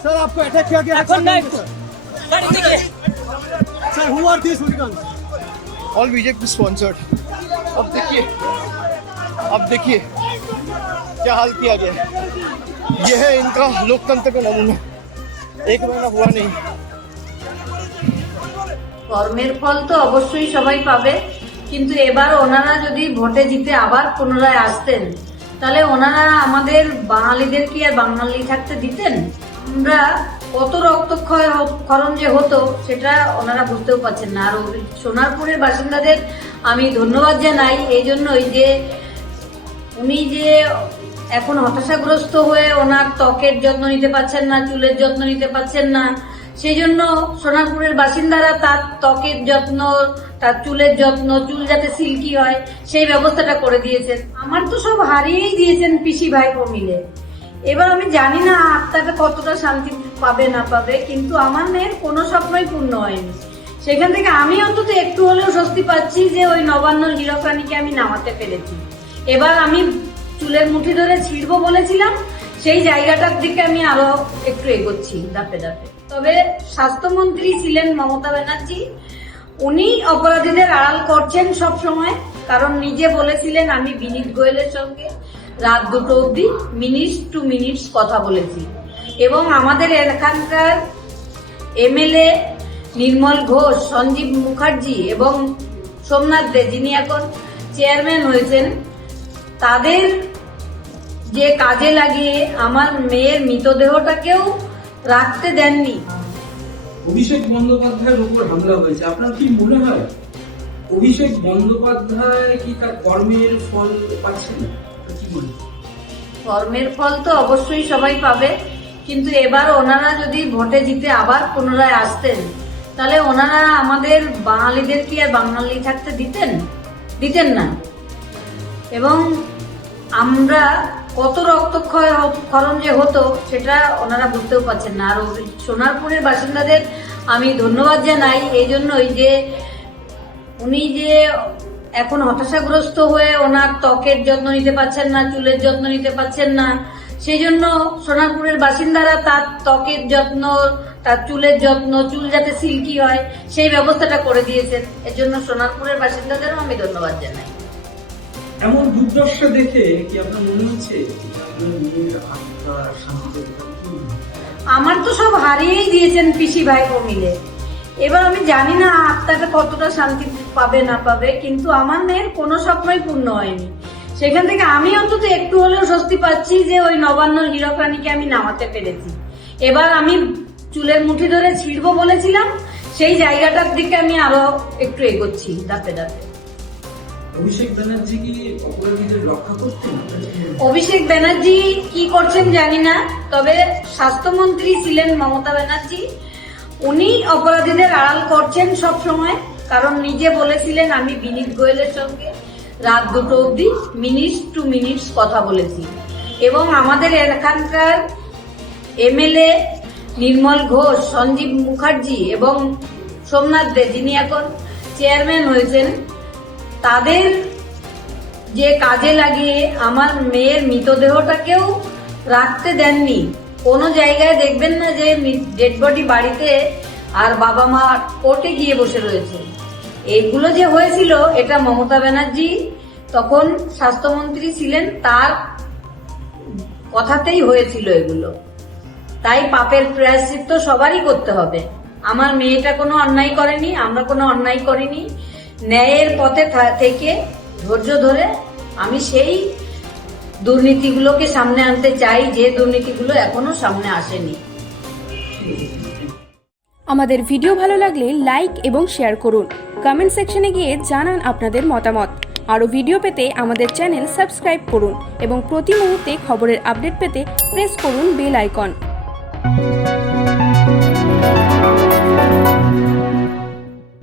Sir आपको attack किया गया sir who are this hooligans all BJP sponsored. अब देखिए क्या हाल किया गया है। यह है इनका लोकतंत्र का नमूना। 1 महीना हुआ नहीं। কর্মের ফল তো অবশ্যই সবাই পাবে, কিন্তু এবার ওনারা যদি ভোটে জিতে আবার পুনরায় আসতেন তাহলে ওনারা আমাদের বাঙালিদের কি আর বাঙালি থাকতে দিতেন? আমরা কত রক্তক্ষরণ যে হতো সেটা ওনারা বুঝতেও পারছেন না। আর সোনারপুরের বাসিন্দাদের আমি ধন্যবাদ জানাই এই জন্যই যে উনি যে এখন হতাশাগ্রস্ত হয়ে ওনার ত্বকের যত্ন নিতে পারছেন না, চুলের যত্ন নিতে পারছেন না, সেই জন্য সোনারপুরের বাসিন্দারা তার ত্বকের যত্ন, তার চুলের যত্ন, চুল যাতে সিল্কি হয় সেই ব্যবস্থাটা করে দিয়েছেন। আমার তো সব হারিয়েই দিয়েছেন পিসি ভাইপো মিলে। এবার আমি জানি না আত্মাটা কতটা শান্তি পাবে না পাবে, কিন্তু আমার মেয়ের কোনো স্বপ্নই পূর্ণ হয়নি। সেখান থেকে আমি অন্তত একটু হলেও স্বস্তি পাচ্ছি যে ওই নবান্ন হীরক রানীকে আমি নামাতে পেরেছি। এবার আমি চুলের মুঠি ধরে ছিঁড়বো বলেছিলাম, সেই জায়গাটার দিকে আমি আরো একটু এগোচ্ছি ধাপে ধাপে। তবে স্বাস্থ্যমন্ত্রী ছিলেন মমতা ব্যানার্জি, উনি অপরাধীদের আড়াল করছেন সব সময়, কারণ নিজে বলেছিলেন আমি বিনীত গোয়েলের সঙ্গে রাত 2টো অবধি মিনিট টু মিনিটস কথা বলেছি। এবং আমাদের এখানকার এমএলএ নির্মল ঘোষ, সঞ্জীব মুখার্জি এবং সোমনাথ দে যিনি এখন চেয়ারম্যান হয়েছেন, তাদের যে কাজে লাগিয়ে আমার মেয়ের মৃতদেহটাকেও রাখতে দেননি। অভিষেক বন্দ্যোপাধ্যায়ের উপর হামলা হয়েছে, আপনার কি মনে হয় অভিষেক বন্দ্যোপাধ্যায় কি তার কর্মের ফল পাচ্ছেন? কি মনে হয়? কর্মের ফল তো অবশ্যই সবাই পাবে, কিন্তু এবার ওনারা যদি ভোটে জিতে আবার পুনরায় আসতেন তাহলে ওনারা আমাদের বাঙালিদের কি আর বাঙালি থাকতে দিতেন না। এবং আমরা কত রক্তক্ষরণ যে হতো সেটা ওনারা বুঝতেও পারছেন না। আর সোনারপুরের বাসিন্দাদের আমি ধন্যবাদ জানাই এই জন্যই যে উনি যে এখন হতাশাগ্রস্ত হয়ে ওনার ত্বকের যত্ন নিতে পারছেন না, চুলের যত্ন নিতে পারছেন না, সেই জন্য সোনারপুরের বাসিন্দারা তার ত্বকের যত্ন, তার চুলের যত্ন, চুল যাতে সিল্কি হয় সেই ব্যবস্থাটা করে দিয়েছেন। এর জন্য সোনারপুরের বাসিন্দাদেরও আমি ধন্যবাদ জানাই। এমন দুর্দশা দেখে কি আপনার মনে হচ্ছে আমার তো সব হারিয়েই দিয়েছেন পিসি ভাইপো মিলে। এবার আমি জানি না আত্মাটা কতটা শান্তি পাবে না পাবে, কিন্তু আমার মেয়ের কোনো স্বপ্নই পূর্ণ হয়নি। সেখান থেকে আমি অন্তত একটু হলেও স্বস্তি পাচ্ছি যে ওই নবান্ন হীরক রানীকে আমি নামাতে পেরেছি। এবার আমি চুলের মুঠি ধরে ছিঁড়বো বলেছিলাম, সেই জায়গাটার দিকে আমি আরো একটু এগোচ্ছি ধাপে ধাপে। অভিষেক ব্যানার্জি কি অপরাধীদের রক্ষা করতেন? অভিষেক ব্যানার্জি কি করছেন জানি না, তবে স্বাস্থ্যমন্ত্রী ছিলেন মমতা ব্যানার্জি, উনি অপরাধীদের আড়াল করছেন সব সময়, কারণ নিজে বলেছিলেন আমি বিনীত গোয়েলের সঙ্গে রাত 2টো অবধি মিনিট টু মিনিটস কথা বলেছি। এবং আমাদের এখানকার এমএলএ নির্মল ঘোষ, সঞ্জীব মুখার্জি এবং সোমনাথ দে যিনি এখন চেয়ারম্যান হয়েছেন, তাদের যে কাজে লাগিয়ে আমার মেয়ের মৃতদেহটাকেও রাখতে দেননি। কোনো জায়গায় দেখবেন না যে ডেড বডি বাড়িতে আর বাবা মা কোর্টে গিয়ে বসে রয়েছে। এগুলো যে হয়েছিল এটা মমতা ব্যানার্জি তখন স্বাস্থ্যমন্ত্রী ছিলেন, তার কথাতেই হয়েছিল এগুলো। তাই পাপের প্রায়শ্চিত্ত সবারই করতে হবে। আমার মেয়েটা কোনো অন্যায় করেনি, আমরা কোনো অন্যায় করিনি। ন্যায়ের পথে থেকে ধৈর্য ধরে আমি সেই দুর্নীতিগুলোকে সামনে আনতে চাই যে দুর্নীতিগুলো এখনো সামনে আসেনি। আমাদের ভিডিও ভালো লাগলে লাইক এবং শেয়ার করুন। কমেন্ট সেকশনে গিয়ে জানান আপনাদের মতামত। আরও ভিডিও পেতে আমাদের চ্যানেল সাবস্ক্রাইব করুন এবং প্রতি মুহূর্তে খবরের আপডেট পেতে প্রেস করুন বেল আইকন।